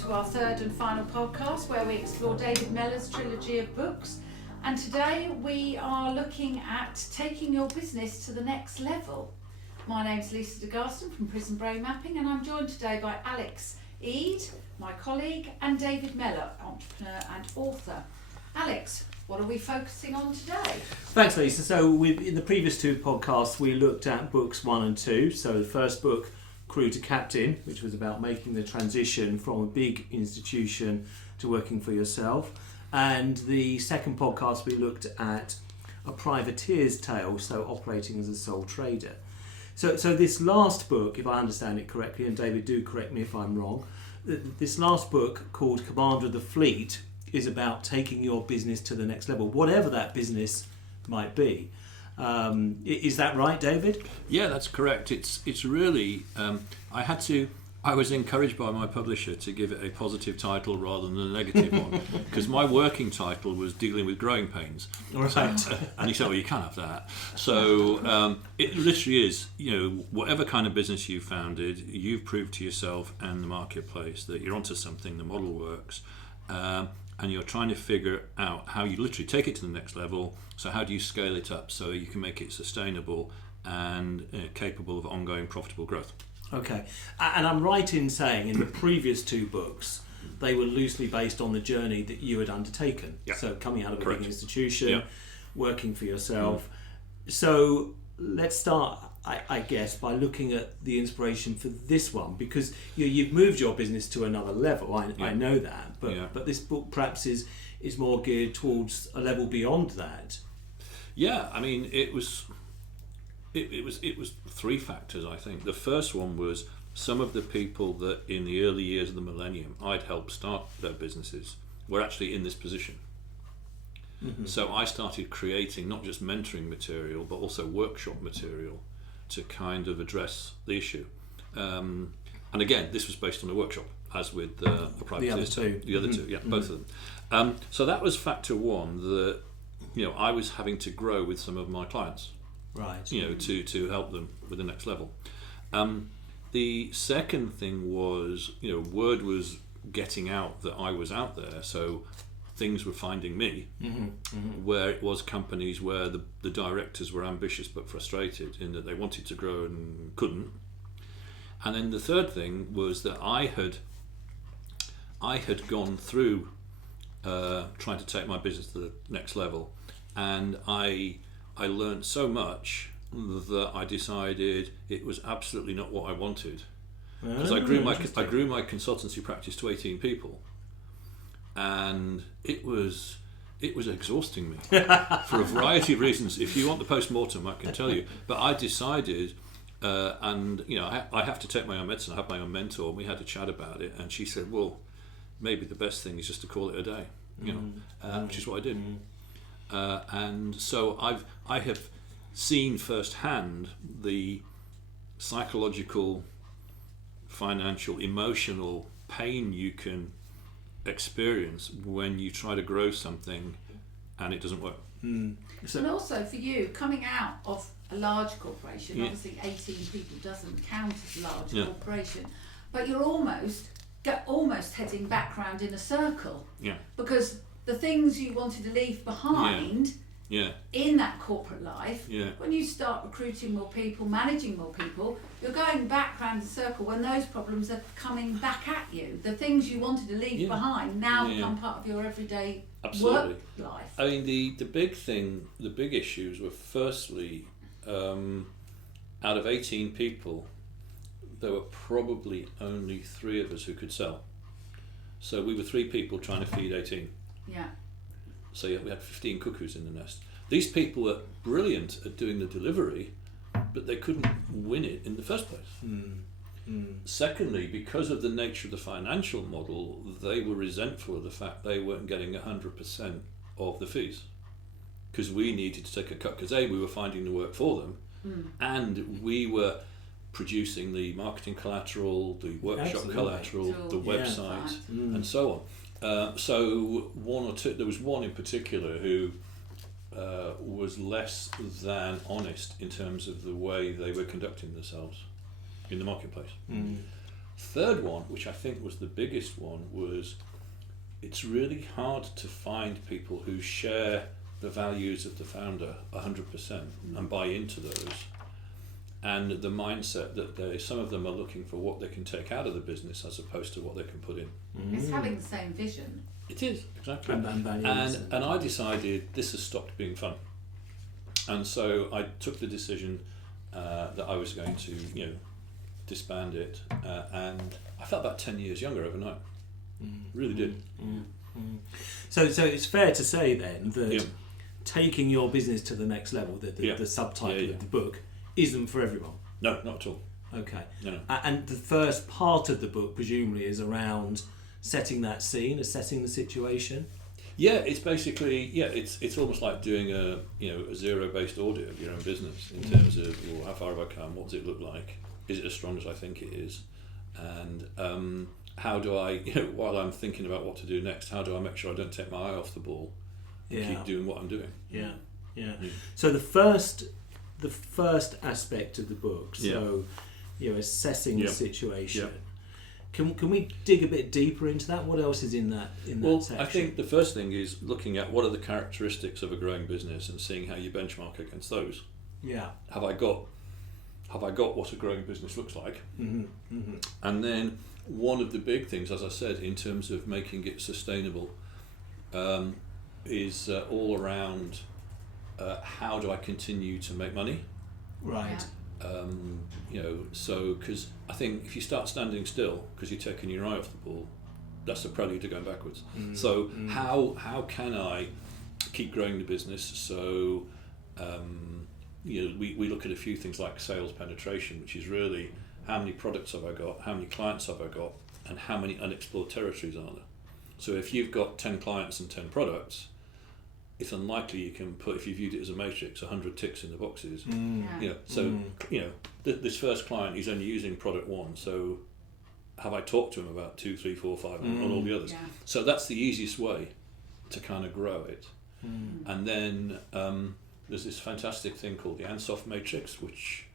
to our third and final podcast where we explore David Mellor's trilogy of books. And today we are looking at taking your business to the next level. My name's Lisa DeGarston from PRISM Brain Mapping, and I'm joined today by Alex Eade, my colleague, and David Mellor, entrepreneur and author. Alex, what are we focusing on today? Thanks, Lisa. So in the previous two podcasts, we looked at books 1 and 2. So the first book, Crew to Captain, which was about making the transition from a big institution to working for yourself. And the second podcast, we looked at a privateer's tale, so operating as a sole trader. So this last book, if I understand it correctly, and David, do correct me if I'm wrong, this last book called Commander of the Fleet is about taking your business to the next level, whatever that business might be. Is that right, David? Yeah, that's correct. It's really, I was encouraged by my publisher to give it a positive title rather than a negative one, because my working title was dealing with growing pains. Right. And he said, well, you can't have that. So it literally is, whatever kind of business you founded, you've proved to yourself and the marketplace that you're onto something, the model works, and you're trying to figure out how you literally take it to the next level. So how do you scale it up so you can make it sustainable and capable of ongoing profitable growth? Okay, and I'm right in saying in the previous two books, they were loosely based on the journey that you had undertaken. Yeah. So coming out of a Correct. big institution, Yeah. working for yourself. So let's start, I guess, by looking at the inspiration for this one, because you've moved your business to another level. I know that, but this book perhaps is more geared towards a level beyond that. Yeah, I mean, it was three factors, I think. The first one was some of the people that in the early years of the millennium I'd helped start their businesses were actually in this position. Mm-hmm. So I started creating not just mentoring material but also workshop material to kind of address the issue. And again, this was based on a workshop, as with the private the other two. The other two, yeah, both of them. So that was factor one, that I was having to grow with some of my clients. Right. To help them with the next level. The second thing was, word was getting out that I was out there, so things were finding me, where it was companies where the directors were ambitious but frustrated in that they wanted to grow and couldn't. And then the third thing was that I had gone through trying to take my business to the next level, and I learned so much that I decided it was absolutely not what I wanted. Because I grew my consultancy practice to 18 people, and it was exhausting me for a variety of reasons. If you want the post-mortem, I can tell you. But I decided, I have to take my own medicine. I have my own mentor, and we had a chat about it. And she said, "Well, maybe the best thing is just to call it a day," which is what I did. And so I have seen firsthand the psychological, financial, emotional pain you can experience when you try to grow something and it doesn't work. And also for you, coming out of a large corporation, obviously 18 people doesn't count as a large corporation, but you're almost heading back round in a circle. Yeah. Because the things you wanted to leave behind in that corporate life, when you start recruiting more people, managing more people, you're going back round the circle when those problems are coming back at you. The things you wanted to leave behind now become part of your everyday work life. I mean, the big issues were firstly, out of 18 people, there were probably only 3 of us who could sell. So we were 3 people trying to feed 18. Yeah. So we had 15 cuckoos in the nest. These people were brilliant at doing the delivery, but they couldn't win it in the first place. Secondly, because of the nature of the financial model, they were resentful of the fact they weren't getting 100% of the fees, because we needed to take a cut, because we were finding the work for them, and we were producing the marketing collateral, the workshop collateral, the website, and so on. So one or two, there was one in particular who was less than honest in terms of the way they were conducting themselves in the marketplace. Third one, which I think was the biggest one, was it's really hard to find people who share the values of the founder 100% and buy into those, and the mindset that some of them are looking for what they can take out of the business as opposed to what they can put in. It's having the same vision. It is, exactly. And I decided this has stopped being fun. And so I took the decision that I was going to, disband it, and I felt about 10 years younger overnight. Really did. So it's fair to say then that taking your business to the next level, the subtitle of the book, isn't for everyone. No, not at all. Okay. No. And the first part of the book presumably is around setting that scene, assessing the situation. Yeah, it's basically it's almost like doing a zero-based audit of your own business in terms of how far have I come, what does it look like, is it as strong as I think it is, and how do I, while I'm thinking about what to do next, how do I make sure I don't take my eye off the ball and keep doing what I'm doing. Yeah. So the first aspect of the book, so assessing the situation. Can we dig a bit deeper into that? What else is in that section? I think the first thing is looking at what are the characteristics of a growing business and seeing how you benchmark against those. Yeah. Have I got what a growing business looks like? And then one of the big things, as I said, in terms of making it sustainable, is all around how do I continue to make money? Right. So because I think if you start standing still because you're taking your eye off the ball, that's the prelude to going backwards. So how can I keep growing the business? So we look at a few things like sales penetration, which is really how many products have I got, how many clients have I got, and how many unexplored territories are there. So if you've got 10 clients and 10 products, it's unlikely you can put, if you viewed it as a matrix, 100 ticks in the boxes. This first client, he's only using product 1, so have I talked to him about 2, 3, 4, 5 and all the others? So that's the easiest way to kind of grow it. And then there's this fantastic thing called the Ansoff matrix, which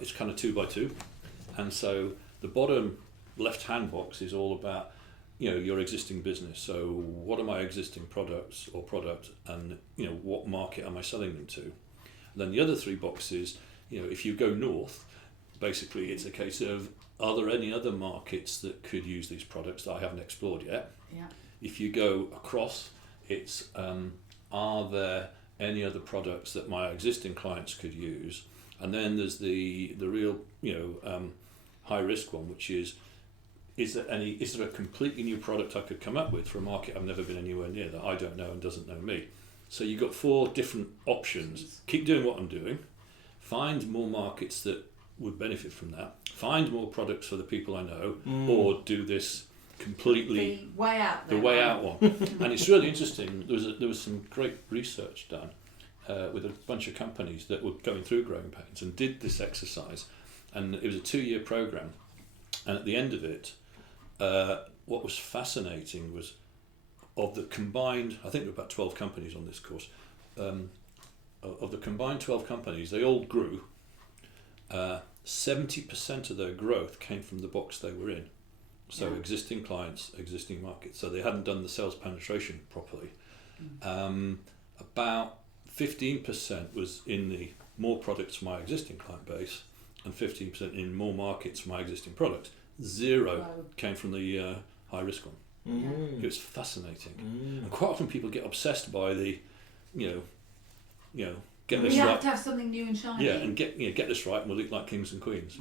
is kind of 2 by 2, and so the bottom left-hand box is all about your existing business. So what are my existing products or product, and what market am I selling them to? And then the other 3 boxes, if you go north, basically it's a case of, are there any other markets that could use these products that I haven't explored yet? If you go across, it's are there any other products that my existing clients could use? And then there's the real high risk one, which is there a completely new product I could come up with for a market I've never been anywhere near, that I don't know and doesn't know me? So you've got 4 different options. Keep doing what I'm doing, find more markets that would benefit from that, find more products for the people I know, or do this completely the way out one. And it's really interesting, there was some great research done with a bunch of companies that were going through growing pains and did this exercise, and it was a 2-year program, and at the end of it, what was fascinating was, of the combined, I think there were about 12 companies on this course, of the combined 12 companies, they all grew. 70% of their growth came from the box they were in. So existing clients, existing markets. So they hadn't done the sales penetration properly. About 15% was in the more products for my existing client base, and 15% in more markets for my existing products. 0 came from the high risk one. It was fascinating. And quite often people get obsessed by the, get this right. We have to have something new and shiny. Yeah, and get this right, and we'll look like kings and queens.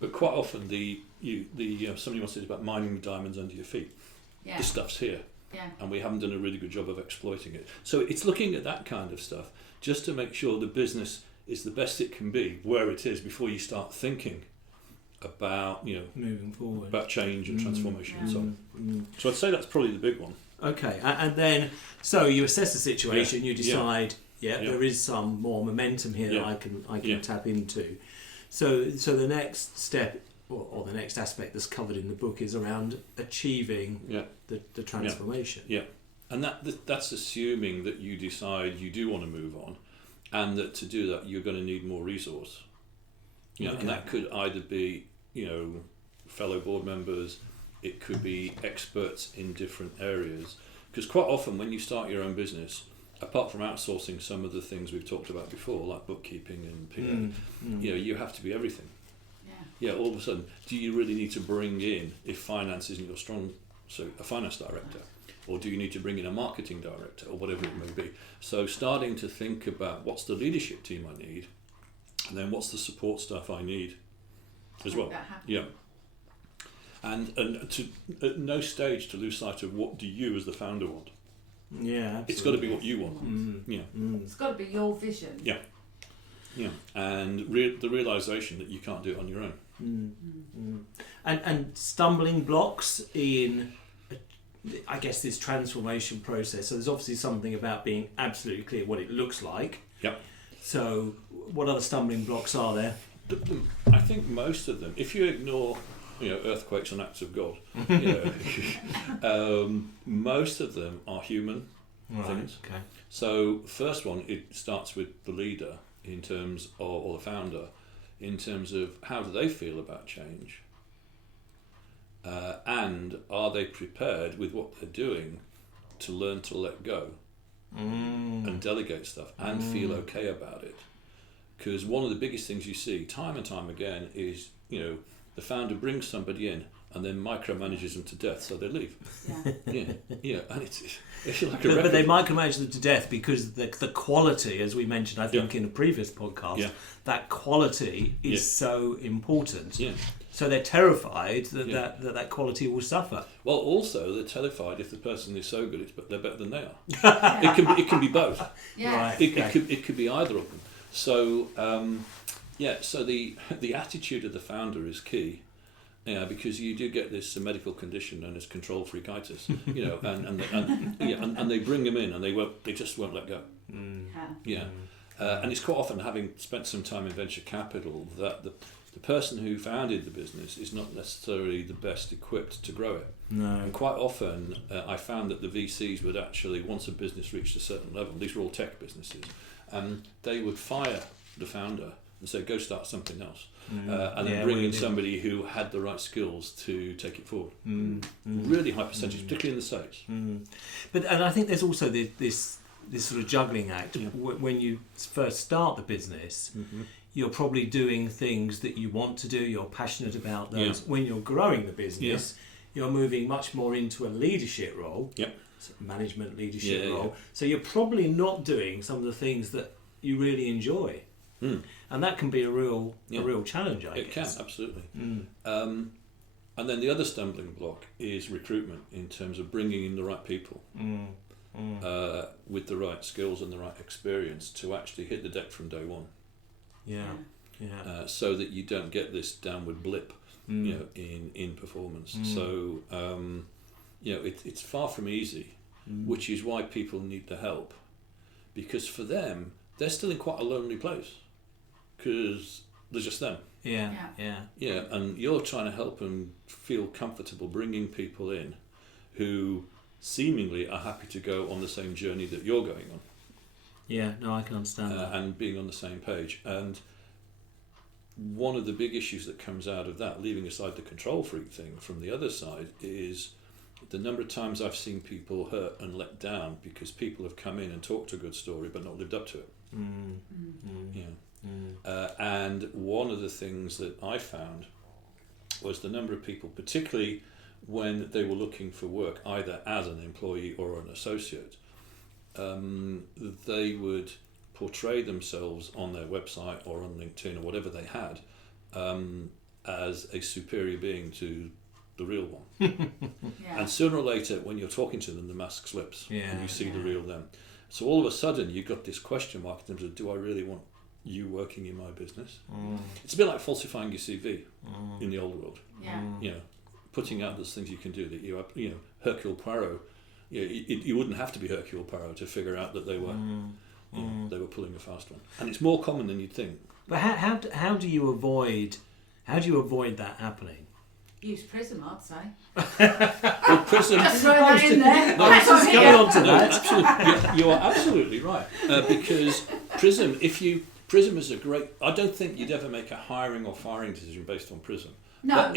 But quite often somebody once said about mining the diamonds under your feet. The stuff's here. And we haven't done a really good job of exploiting it. So it's looking at that kind of stuff just to make sure the business is the best it can be where it is before you start thinking about moving forward, about change and transformation and so on. So I'd say that's probably the big one. Okay, and then so you assess the situation, you decide there is some more momentum here that I can tap into. So the next step or the next aspect that's covered in the book is around achieving the transformation. And that's assuming that you decide you do want to move on, and that to do that you're going to need more resource. And that could either be fellow board members, it could be experts in different areas. Because quite often when you start your own business, apart from outsourcing some of the things we've talked about before, like bookkeeping and PA, you have to be everything. Yeah, all of a sudden, do you really need to bring in, if finance isn't your strong suit, a finance director? Or do you need to bring in a marketing director, or whatever it may be? So starting to think about what's the leadership team I need, and then what's the support staff I need as well. Yeah. And to at no stage to lose sight of what do you as the founder want. Yeah, absolutely. It's got to be what you want. Yeah. It's got to be your vision. Yeah. Yeah. And the realisation that you can't do it on your own. And stumbling blocks in, I guess, this transformation process. So there's obviously something about being absolutely clear what it looks like. Yep. So what other stumbling blocks are there? I think most of them, if you ignore earthquakes and acts of God, most of them are human things. Okay. So first one, it starts with the leader in terms of, or the founder, in terms of how do they feel about change, and are they prepared with what they're doing to learn to let go and delegate stuff and feel okay about it. Because one of the biggest things you see time and time again is, the founder brings somebody in and then micromanages them to death, so they leave. Yeah, and it's like a but they micromanage them to death because the quality, as we mentioned, I think in a previous podcast, that quality is so important. Yeah. So they're terrified that quality will suffer. Well, also they're terrified if the person is so good, they're better than they are. It can be both. Yeah. Right. It could be either of them. So so the attitude of the founder is key. Yeah, because you do get this medical condition known as control freakitis, and they bring them in and they just won't let go. And it's quite often, having spent some time in venture capital, that the person who founded the business is not necessarily the best equipped to grow it. No. And quite often, I found that the VCs would actually, once a business reached a certain level, these were all tech businesses, they would fire the founder and say, go start something else. And then bring in somebody who had the right skills to take it forward. Really high percentage, particularly in the States. And I think there's also this sort of juggling act. When you first start the business, you're probably doing things that you want to do, you're passionate about those. When you're growing the business, you're moving much more into a leadership role, management leadership role. So you're probably not doing some of the things that you really enjoy. And that can be a real challenge, I guess. It can, absolutely. And then the other stumbling block is recruitment, in terms of bringing in the right people with the right skills and the right experience to actually hit the deck from day one. So that you don't get this downward blip, in performance. So it's far from easy, which is why people need the help, because for them they're still in quite a lonely place. Because they're just them. Yeah, and you're trying to help them feel comfortable bringing people in who seemingly are happy to go on the same journey that you're going on. Yeah, no, I can understand that. And being on the same page. And one of the big issues that comes out of that, leaving aside the control freak thing from the other side, is the number of times I've seen people hurt and let down because people have come in and talked a good story but not lived up to it. And one of the things that I found was the number of people, particularly when they were looking for work, either as an employee or an associate, they would portray themselves on their website or on LinkedIn or whatever they had as a superior being to the real one. And sooner or later, when you're talking to them, the mask slips and you see the real them. So all of a sudden, you've got this question mark in terms of, do I really want you working in my business? It's a bit like falsifying your CV in the old world. Putting out those things you can do that Hercule Poirot. You wouldn't have to be Hercule Poirot to figure out that they were they were pulling a fast one, and it's more common than you'd think. But how do you avoid that happening? Use PRISM, I'd say. Well, PRISM. Just throw that in there. Going on to that. Absolutely, you are absolutely right. Because PRISM is a great. I don't think you'd ever make a hiring or firing decision based on PRISM. No, but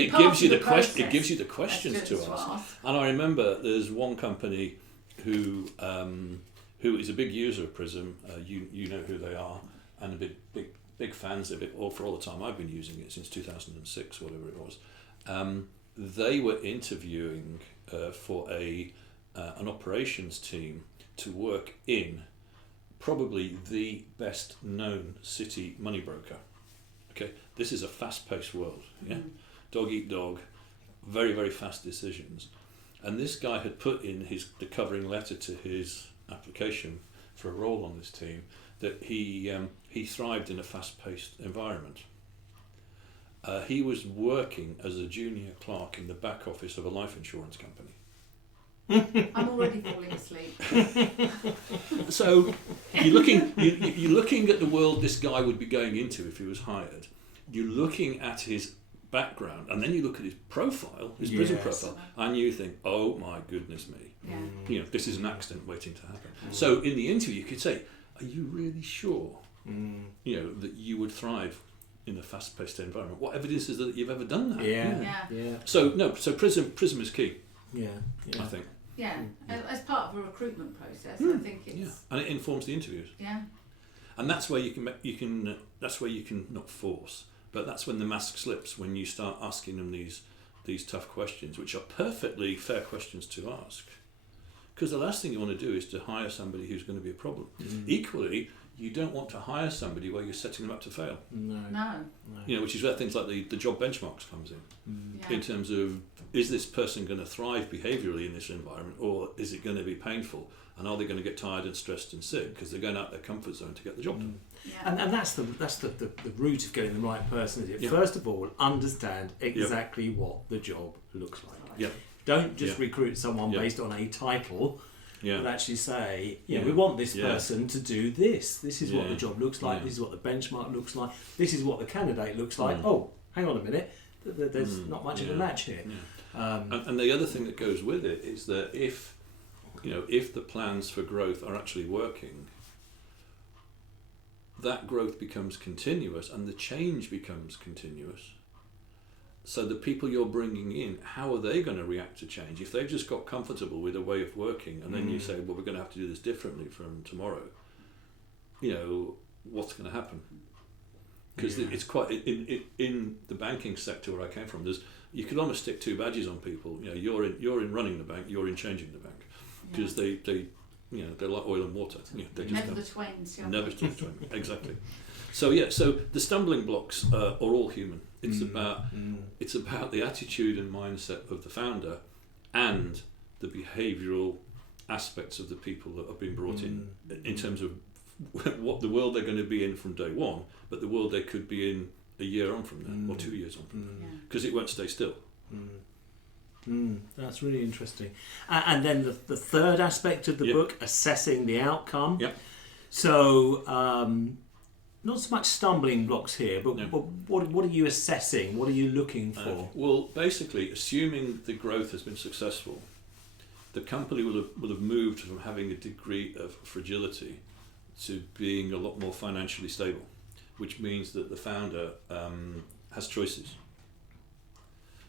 it gives you the question. It gives you the questions to ask. And I remember there's one company who is a big user of PRISM. You know who they are, and a big fans of it. All for all the time I've been using it since 2006, whatever it was. They were interviewing for an operations team to work in probably the best known city money broker. Okay, this is a fast-paced world. Yeah, dog eat dog, very very fast decisions, and this guy had put in the covering letter to his application for a role on this team that he thrived in a fast-paced environment. He was working as a junior clerk in the back office of a life insurance company. I'm already falling asleep. So you're looking at the world this guy would be going into if he was hired. You're looking at his background, and then you look at his profile, his PRISM profile, and you think, oh my goodness me, this is an accident waiting to happen. So in the interview, you could say, are you really sure, that you would thrive in a fast-paced environment? What evidence is there that you've ever done that? Yeah. So PRISM is key. I think. Yeah, as part of a recruitment process, I think it's and it informs the interviews. Yeah, and that's where you can that's where you can not force, but that's when the mask slips, when you start asking them these tough questions, which are perfectly fair questions to ask. Because the last thing you want to do is to hire somebody who's going to be a problem. Equally, you don't want to hire somebody where you're setting them up to fail. No. Which is where things like the job benchmarks comes in. In terms of, is this person going to thrive behaviourally in this environment, or is it going to be painful? And are they going to get tired and stressed and sick because they're going out their comfort zone to get the job done? And that's the root of getting the right person, is it? First of all, understand exactly what the job looks like. Don't just recruit someone based on a title. But actually say, we want this person to do this. This is what the job looks like. This is what the benchmark looks like. This is what the candidate looks like. Oh, hang on a minute. There's not much of a match here. And the other thing that goes with it is that if the plans for growth are actually working, that growth becomes continuous and the change becomes continuous. So the people you're bringing in, how are they going to react to change? If they've just got comfortable with a way of working, and then you say, well, we're going to have to do this differently from tomorrow, what's going to happen? Because it's quite in the banking sector where I came from. You could almost stick two badges on people. You're in running the bank, you're in changing the bank, because they're like oil and water. They just never the twains. Never the twain. Exactly. So the stumbling blocks are all human. It's about the attitude and mindset of the founder, and the behavioural aspects of the people that have been brought in terms of what the world they're going to be in from day one, but the world they could be in a year on from then, or 2 years on from then, because it won't stay still. That's really interesting. And then the third aspect of the book, assessing the outcome. So not so much stumbling blocks here, but what are you assessing? What are you looking for? Well, basically, assuming the growth has been successful, the company will have moved from having a degree of fragility to being a lot more financially stable, which means that the founder has choices.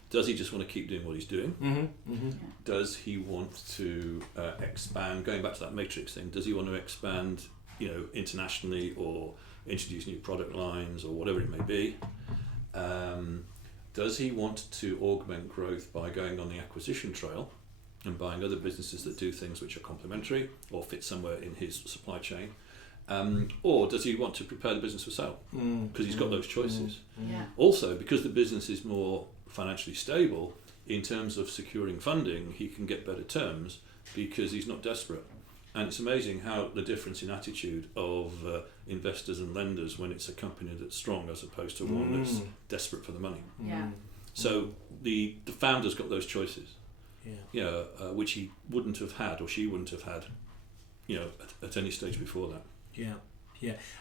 Does he just want to keep doing what he's doing? Does he want to expand? Going back to that matrix thing, does he want to expand, internationally, or introduce new product lines, or whatever it may be? Does he want to augment growth by going on the acquisition trail and buying other businesses that do things which are complementary or fit somewhere in his supply chain? Or does he want to prepare the business for sale? Because he's got those choices. Also, because the business is more financially stable, in terms of securing funding, he can get better terms because he's not desperate. And it's amazing how the difference in attitude of investors and lenders when it's a company that's strong as opposed to one that's desperate for the money. So the founder's got those choices, which he wouldn't have had, or she wouldn't have had, at any stage before that.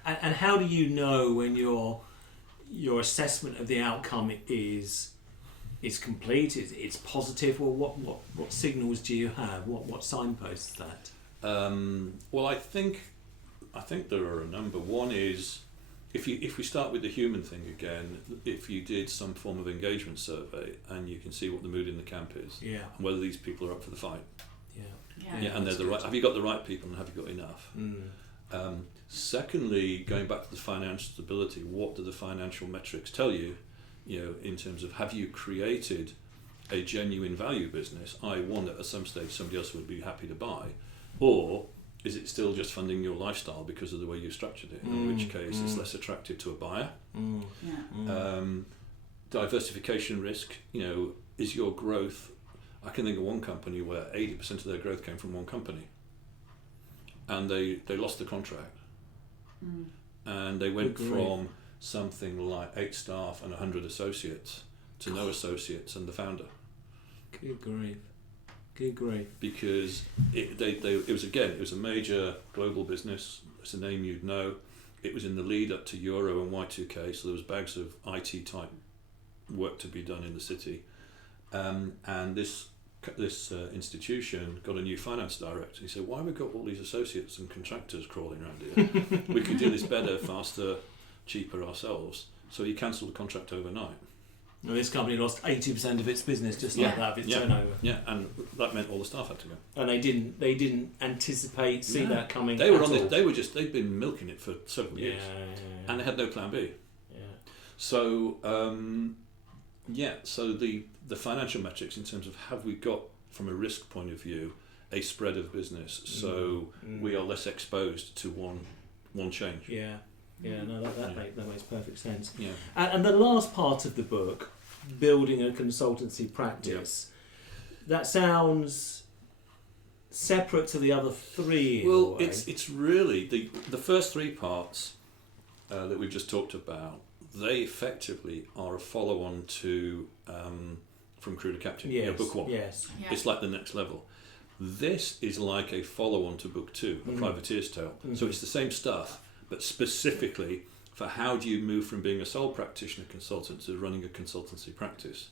And how do you know when your assessment of the outcome is complete, it's positive, or what signals do you have? What signposts that? Well, I think there are a number. One is if we start with the human thing again, if you did some form of engagement survey and you can see what the mood in the camp is, Yeah. and whether these people are up for the fight, Yeah. and they're the right. Have you got the right people, and have you got enough? Mm. Secondly, going back to the financial stability, what do the financial metrics tell you? You know, in terms of, have you created a genuine value business, one that at some stage somebody else would be happy to buy, or is it still just funding your lifestyle because of the way you structured it? In which case, it's less attractive to a buyer. Diversification risk. You know, is your growth? I can think of one company where 80% of their growth came from one company, and they lost the contract, and they went from something like 8 staff and 100 associates to no associates and the founder. Good grief. Good grief. Because it was a major global business. It's a name you'd know. It was in the lead up to Euro and Y2K, so there was bags of IT type work to be done in the city. And this institution got a new finance director. He said, "Why have we got all these associates and contractors crawling around here? We could do this better, faster, cheaper ourselves." So he cancelled the contract overnight. Well, this company lost 80% of its business just like that, of its turnover. Yeah, and that meant all the staff had to go. And they didn't anticipate, see that coming. They were they'd been milking it for several years, and they had no plan B. Yeah. So so the financial metrics in terms of, have we got, from a risk point of view, a spread of business, so we are less exposed to one change. Yeah. Yeah, no, that makes perfect sense. Yeah. And the last part of the book, building a consultancy practice, that sounds separate to the other three. Well, it's really the first 3 parts that we've just talked about. They effectively are a follow-on to From Crew to Captain. Yes. Book 1. Yes. Yeah. It's like the next level. This is like a follow-on to book 2, A Privateer's Tale. So it's the same stuff, but specifically for how do you move from being a sole practitioner consultant to running a consultancy practice.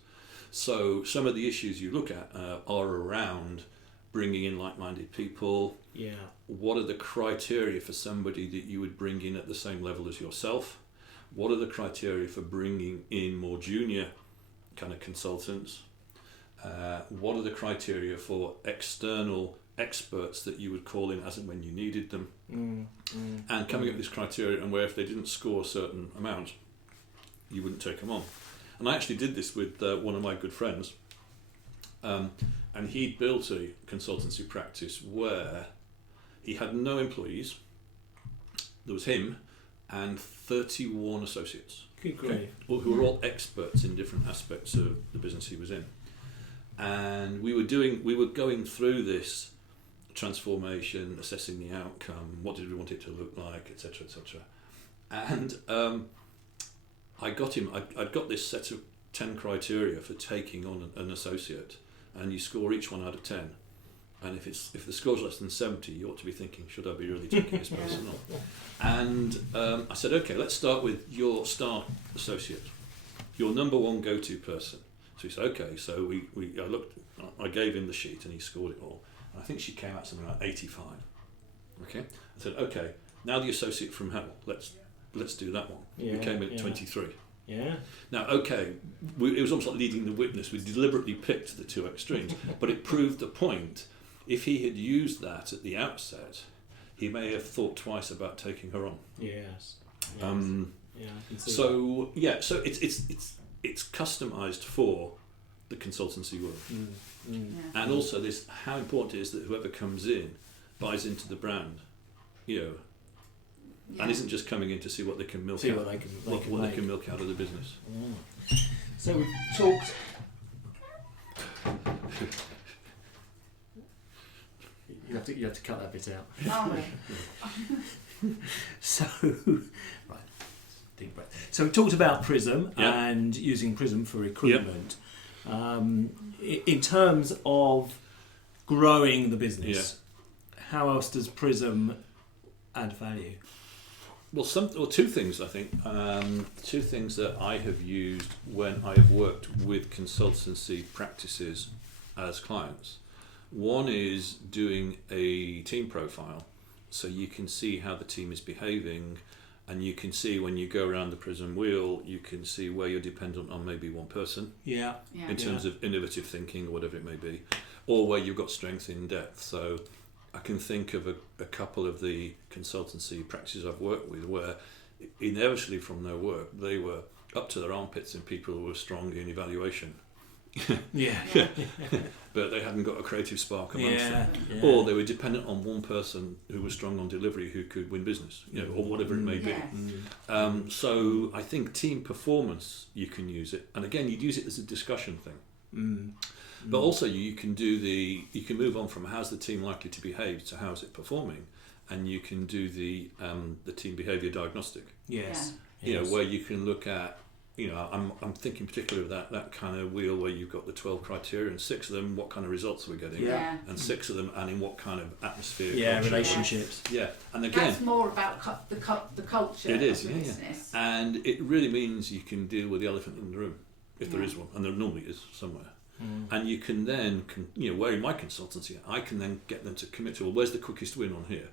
So some of the issues you look at are around bringing in like-minded people. Yeah. What are the criteria for somebody that you would bring in at the same level as yourself? What are the criteria for bringing in more junior kind of consultants? What are the criteria for external experts that you would call in as and when you needed them? And coming up with this criteria, and where if they didn't score a certain amount, you wouldn't take them on. And I actually did this with one of my good friends, and he built a consultancy practice where he had no employees. There was him and 31 associates, Good grief. who were all experts in different aspects of the business he was in. And we were going through this transformation, assessing the outcome, what did we want it to look like, etc., etc. And I'd got this set of 10 criteria for taking on an associate, and you score each one out of 10. And if the score's less than 70, you ought to be thinking, should I be really taking this person on? And I said, okay, let's start with your star associate, your number one go-to person. So he said, okay. So I gave him the sheet, and he scored it all. And I think she came out something like 85. Okay. I said, okay, now the associate from hell. Let's do that one. We came in at 23. Yeah. Now, okay, it was almost like leading the witness. We deliberately picked the 2 extremes, but it proved the point. If he had used that at the outset, he may have thought twice about taking her on. Yes. Yeah, I can see so it's customized for the consultancy world, and also this, how important it is that whoever comes in buys into the brand, and isn't just coming in to see what they can milk out, what they can milk out of the business. So we've talked. You have to cut that bit out. Oh, right. So, right, deep breath. So we talked about PRISM and using PRISM for recruitment. In terms of growing the business, how else does PRISM add value? Well, 2 things, I think. 2 things that I have used when I have worked with consultancy practices as clients. One is doing a team profile, so you can see how the team is behaving, and you can see when you go around the PRISM wheel, you can see where you're dependent on maybe one person in terms of innovative thinking or whatever it may be, or where you've got strength in depth. So I can think of a couple of the consultancy practices I've worked with where inevitably from their work they were up to their armpits in people who were strong in evaluation. But they hadn't got a creative spark amongst them, or they were dependent on one person who was strong on delivery who could win business, or whatever it may be. So I think team performance, you can use it, and again you'd use it as a discussion thing. But also you can move on from how's the team likely to behave to how's it performing, and you can do the team behaviour diagnostic. Where you can look at, I'm thinking particularly of that kind of wheel where you've got the 12 criteria, and 6 of them, what kind of results we're getting, and 6 of them, and in what kind of atmosphere, culture, relationships. And again, that's more about the culture. It is, of the business. And it really means you can deal with the elephant in the room, if there is one, and there normally is somewhere. And you can then, where in my consultancy, I can then get them to commit to, well, where's the quickest win on here?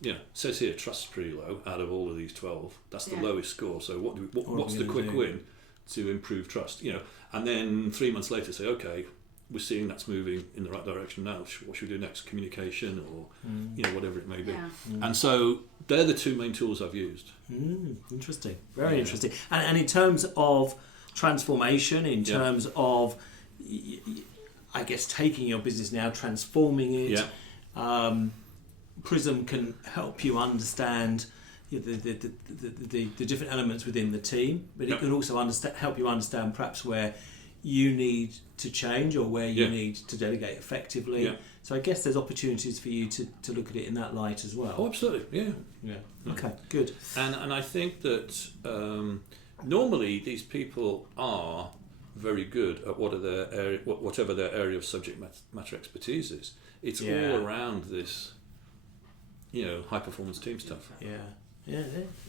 It says here trust's pretty low out of all of these 12. That's the lowest score. So what's the quick win to improve trust? And then 3 months later say, okay, we're seeing that's moving in the right direction now. What should we do next? Communication or whatever it may be. And so they're the 2 main tools I've used. Interesting, very interesting. And in terms of transformation, in terms of, I guess, taking your business now, transforming it. PRISM can help you understand the different elements within the team, but it can also help you understand perhaps where you need to change or where you need to delegate effectively. So I guess there's opportunities for you to look at it in that light as well. Oh, absolutely, Okay, good. And I think that normally these people are very good at whatever their area of subject matter expertise is. It's all around this, high performance team stuff.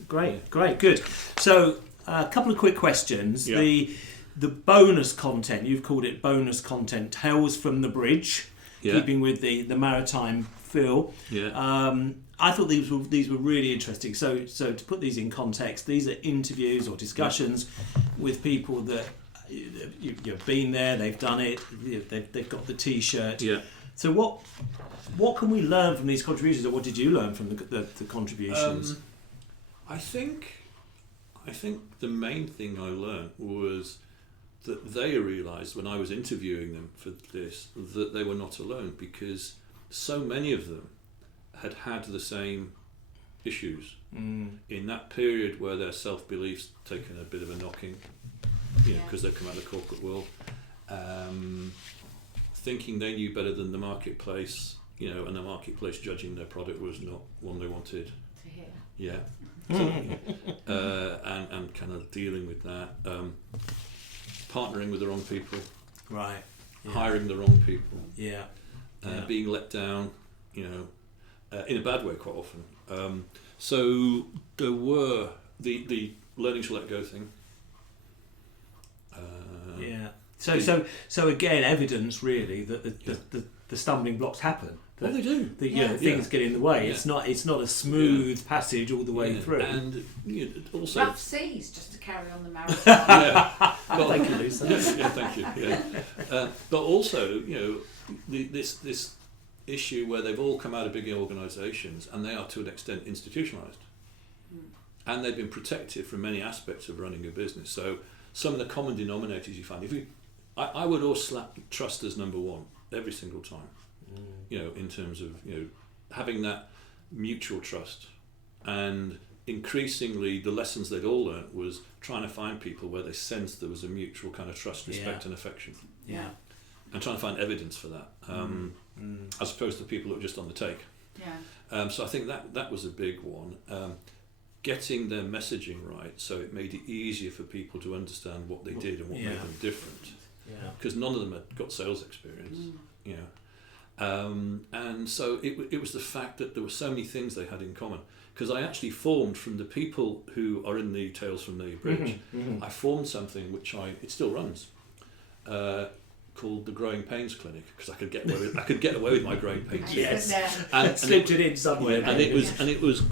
Great, good. So a couple of quick questions. The bonus content, you've called it bonus content, Tales from the Bridge, keeping with the maritime feel. I thought these were really interesting. So to put these in context, these are interviews or discussions with people that you've been there, they've done it, they've got the T-shirt. So what can we learn from these contributions, or what did you learn from the contributions? I think the main thing I learned was that they realised when I was interviewing them for this that they were not alone, because so many of them had the same issues in that period where their self-beliefs taken a bit of a knocking, because they've come out of the corporate world, thinking they knew better than the marketplace, and the marketplace judging their product was not one they wanted to hear. And kind of dealing with that, partnering with the wrong people, hiring the wrong people, being let down, in a bad way quite often. So there were the learning to let go thing. So again, evidence really that the stumbling blocks happen. That, they do. Things get in the way. It's not a smooth passage all the way through. And also rough seas, just to carry on the marathon. Well, thank you, Lisa. Thank you. But also, this issue where they've all come out of big organisations and they are to an extent institutionalised, and they've been protected from many aspects of running a business. So some of the common denominators you find, I would always slap trust as number one every single time. In terms of having that mutual trust, and increasingly the lessons they'd all learnt was trying to find people where they sensed there was a mutual kind of trust, respect and affection, and trying to find evidence for that, as opposed to people that were just on the take. So I think that was a big one, getting their messaging right, so it made it easier for people to understand what they did and what made them different, because none of them had got sales experience. And so it was the fact that there were so many things they had in common, because I actually formed from the people who are in the Tales from the Bridge, I formed something which it still runs, called the Growing Pains Clinic, because I could get away with my growing pains. And slipped it in somewhere. And it was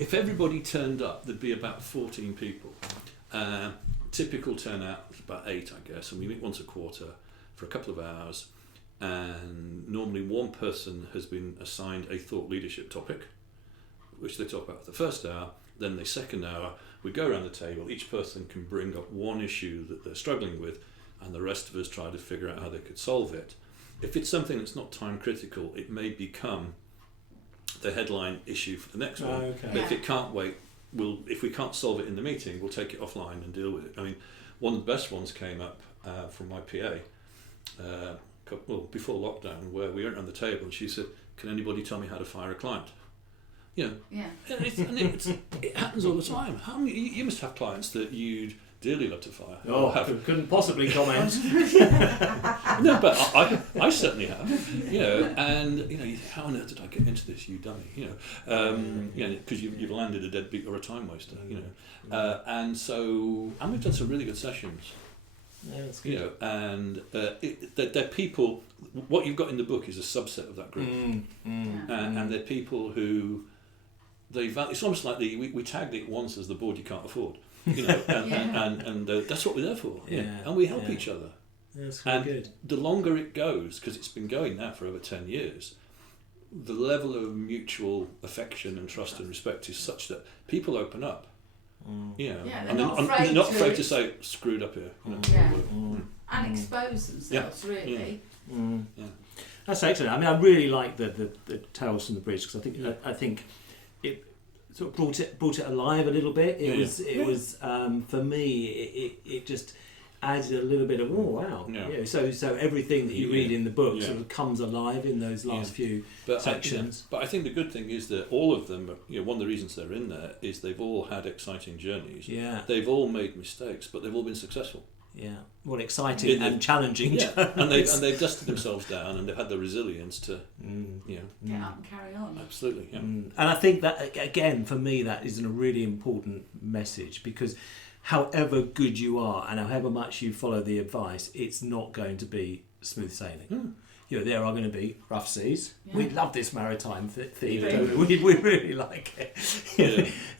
if everybody turned up, there'd be about 14 people. Typical turnout is about 8, I guess, and we meet once a quarter for a couple of hours, and normally one person has been assigned a thought leadership topic, which they talk about for the first hour. Then the second hour, we go around the table, each person can bring up one issue that they're struggling with, and the rest of us try to figure out how they could solve it. If it's something that's not time critical, it may become the headline issue for the next one. Okay. But if it can't wait, if we can't solve it in the meeting, we'll take it offline and deal with it. I mean, one of the best ones came up from my PA before lockdown, where we went around the table and she said, "Can anybody tell me how to fire a client?" You know, it happens all the time. How many, you must have clients that you'd dearly love to fire. Couldn't possibly comment. No, but I certainly have. You know, and you know, how on earth did I get into this, you dummy? You know, because you've landed a deadbeat or a time waster. You know, and we've done some really good sessions. Yeah, that's good. You know, and they're people. What you've got in the book is a subset of that group, and they're people who it's almost like we tagged it once as the board you can't afford. You know, and that's what we're there for. Yeah. And we help each other. That's really good. The longer it goes, because it's been going now for over 10 years, the level of mutual affection and trust and respect is such that people open up. You know, they're and not not afraid to say screwed up here. You know, and expose themselves really. Yeah. That's excellent. I mean, I really like the Tales from the Bridge, because I think it sort of brought it alive a little bit. It was for me it just added a little bit of so everything that you read in the book sort of comes alive in those last few sections. But I think the good thing is that all of them, you know, one of the reasons they're in there is they've all had exciting journeys. Yeah. They've all made mistakes, but they've all been successful. Yeah. Well, exciting and challenging. Yeah. and they've dusted themselves down, and they've had the resilience to get up and carry on. Absolutely. Yeah. And I think that, again, for me, that is a really important message, because however good you are and however much you follow the advice, it's not going to be smooth sailing. You know, there are going to be rough seas. We love this maritime theme, don't we? We really like it.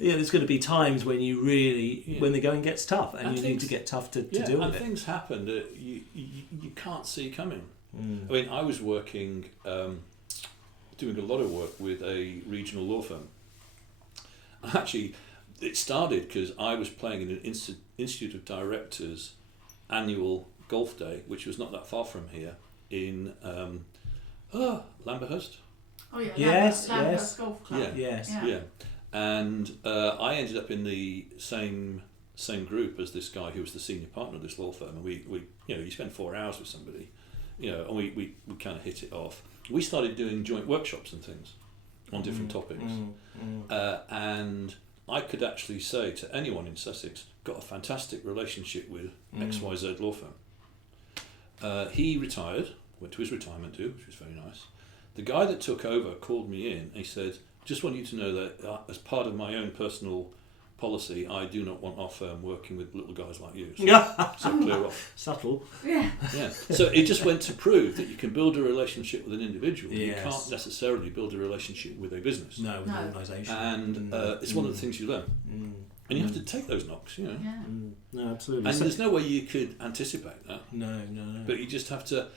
There's going to be times when you really, when the going gets tough, and you need to get tough to deal with it. Things happen that you can't see coming. I mean, I was working, doing a lot of work with a regional law firm. Actually, it started because I was playing in an Institute of Directors annual golf day, which was not that far from here, in Lamberhurst. Oh yeah, yes, Lamberhurst Golf Club. Yeah. And I ended up in the same group as this guy who was the senior partner of this law firm, and we you know, you spend 4 hours with somebody, you know, and we kind of hit it off. We started doing joint workshops and things on different topics, and I could actually say to anyone in Sussex, got a fantastic relationship with XYZ law firm. He retired, went to his retirement do, which was very nice. The guy that took over called me in and he said, "Just want you to know that as part of my own personal policy, I do not want our firm working with little guys like you." So clear off. Subtle. Yeah. So it just went to prove that you can build a relationship with an individual. You can't necessarily build a relationship with a business. No, with an organisation. And it's one of the things you learn. And you have to take those knocks, you know. Yeah. No, absolutely. And there's no way you could anticipate that. No. But you just have to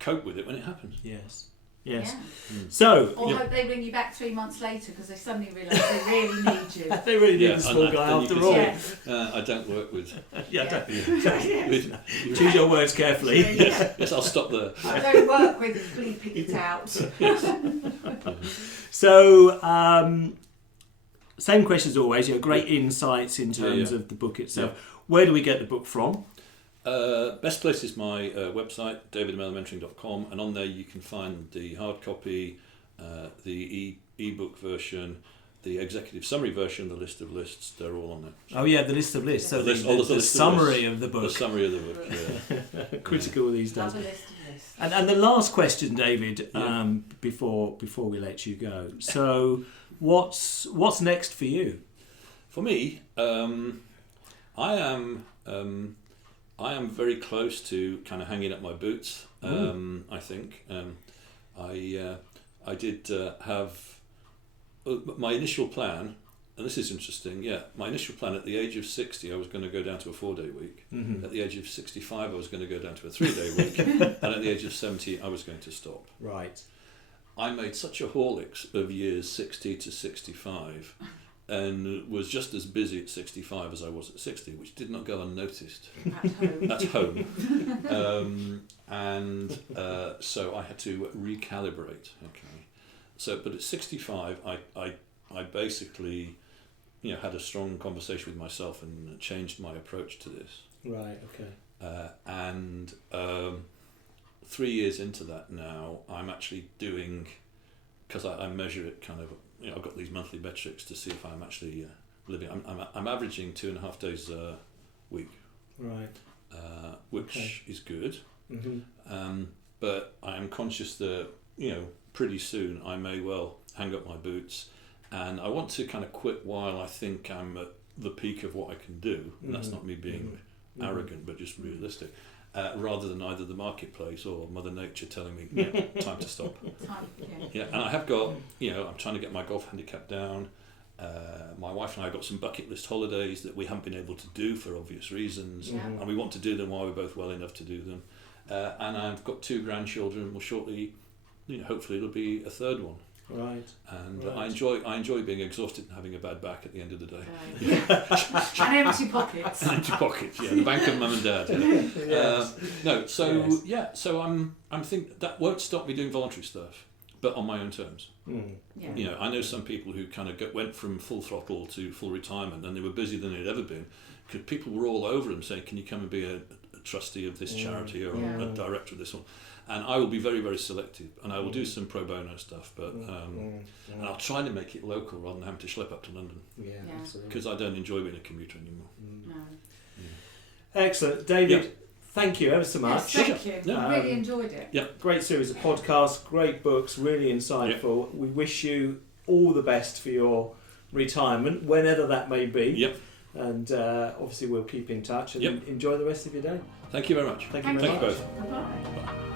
cope with it when it happens. Yes. Yeah. So, or hope they ring you back 3 months later because they suddenly realise they really need you. They really need the small guy after all. Yeah. I don't work with. Choose your words carefully. Yes, I'll stop there. I don't work with bleeping it out. So, same question as always. You know, great insights in terms of the book itself. Where do we get the book from? Best place is my website, davidmellermentoring.com, and on there you can find the hard copy, the e-book version, the executive summary version, the list of lists. They're all on there. Oh yeah, the list of lists. So the summary of the book. The summary of the book. Yeah. Critical these days. Love a list of lists. And the last question, David, before we let you go. So, what's next for you? For me, I am very close to kind of hanging up my boots. I think I did have my initial plan, and this is interesting, my initial plan at the age of 60, I was going to go down to a 4-day week. Mm-hmm. At the age of 65, I was going to go down to a 3-day week. And at the age of 70, I was going to stop. Right. I made such a horlicks of years 60 to 65 and was just as busy at 65 as I was at 60, which did not go unnoticed. At home. At home. So I had to recalibrate. Okay. So, but at 65, I basically, had a strong conversation with myself and changed my approach to this. Right. Okay. 3 years into that now, I'm actually doing, because I measure it kind of, I've got these monthly metrics to see if I'm actually living. I'm averaging 2.5 days a week. Right. Which is good. Mm-hmm. But I am conscious that, pretty soon I may well hang up my boots, and I want to kind of quit while I think I'm at the peak of what I can do. And that's not me being arrogant, but just realistic. Rather than either the marketplace or Mother Nature telling me, time to stop. And I have got, I'm trying to get my golf handicap down. My wife and I got some bucket list holidays that we haven't been able to do for obvious reasons, and we want to do them while we're both well enough to do them. And I've got 2 grandchildren. Well, shortly, hopefully it'll be a 3rd one. Right. And right. I enjoy being exhausted and having a bad back at the end of the day. And empty pockets. And empty pockets, the bank of mum and dad. Yes. So I'm thinking that won't stop me doing voluntary stuff, but on my own terms. I know some people who kind of went from full throttle to full retirement, and they were busier than they'd ever been, because people were all over them saying, "Can you come and be a trustee of this charity or a director of this one?" And I will be very, very selective, and I will do some pro bono stuff, but and I'll try to make it local rather than having to schlep up to London. Because I don't enjoy being a commuter anymore. No. Excellent, David. Thank you ever so much. Yes, thank you. I really enjoyed it. Yeah. Great series of podcasts, great books, really insightful. We wish you all the best for your retirement, whenever that may be. Yep. And obviously we'll keep in touch and enjoy the rest of your day. Thank you very much. Thank you very much. Thank you both. Bye-bye. Bye.